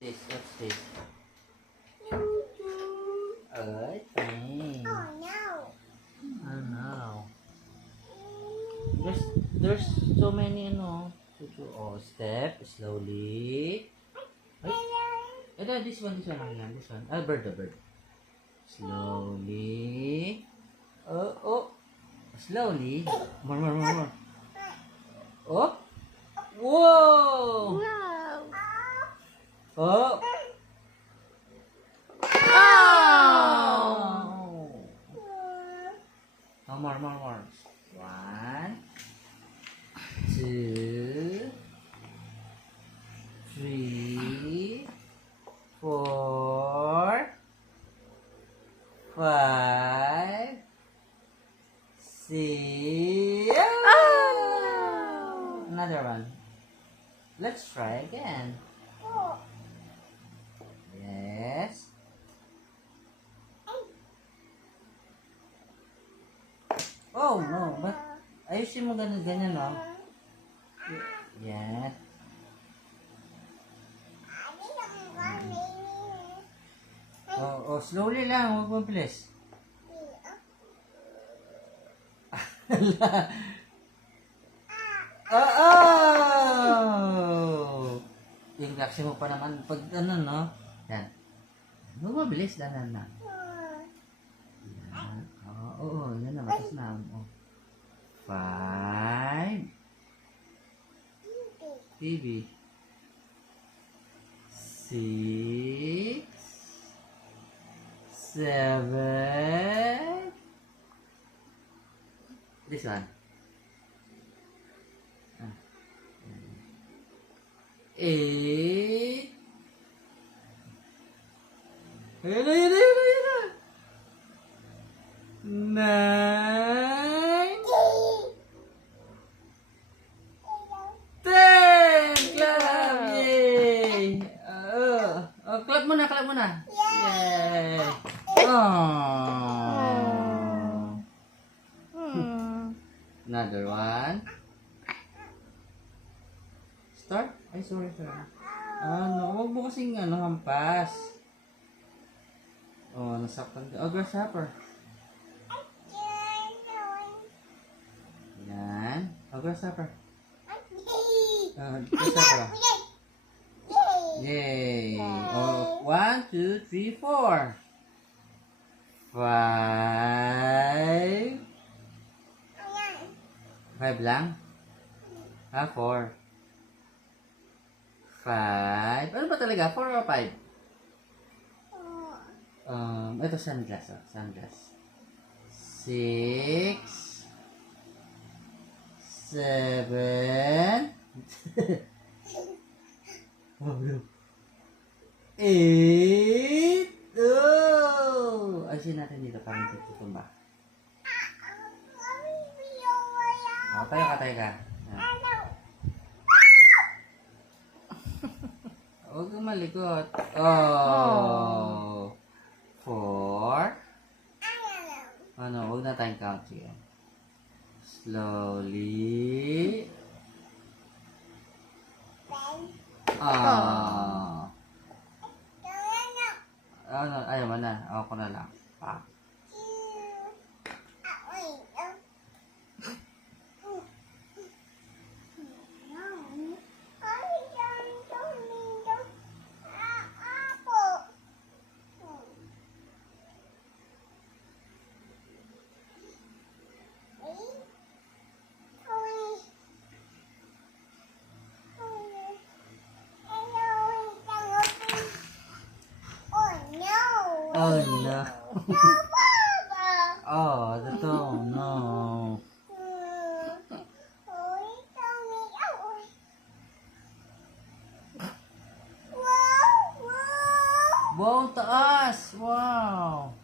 What's this? Thanks. Oh no. Oh no. There's so many Oh, step slowly. Ay, this one lang. This one. Bird, the bird. Slowly. Oh. Slowly. More. Oh. Whoa. No. Oh. Oh. More. 1, 2, 3, 4, 5, 6. Another one. Let's try again. Yes. Oh no, but ayusin mo ganyan, no? Yes. Oh, slowly lang, huwag mabilis. Oh! Yung reaction mo pa naman pag no? Yan. Huwag mabilis, danan na. Yan. Oo, yan na, matas na. 5. TV. 6. 7. This one. 8. Ayan na. 9. 10. Clap! Yay! Clap muna. Yay! Oh. Another one. Start? Ay, sorry. Huwag mo kasing hampas. Oh, nasaktan ka. Oh, grasshopper. Yan. Oh, grasshopper. Grasshopper. Yay! Oh, 1, 2, 3, 4. 5. 5 lang? 4. 5. Ano ba talaga? 4 or 5? Ito sunglass. 6. 7. 8. Oh! Ayusin natin dito para hindi tutumba. Tayo ka. Huwag kang malikot. Oh! 4. Huwag na tayong count. Sige. Slowly. Ayaw mo na. Ako na lang. Pa. Oh no. Oh, no. Wow, taas! Wow!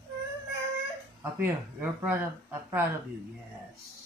Up here. I'm proud of you. Yes.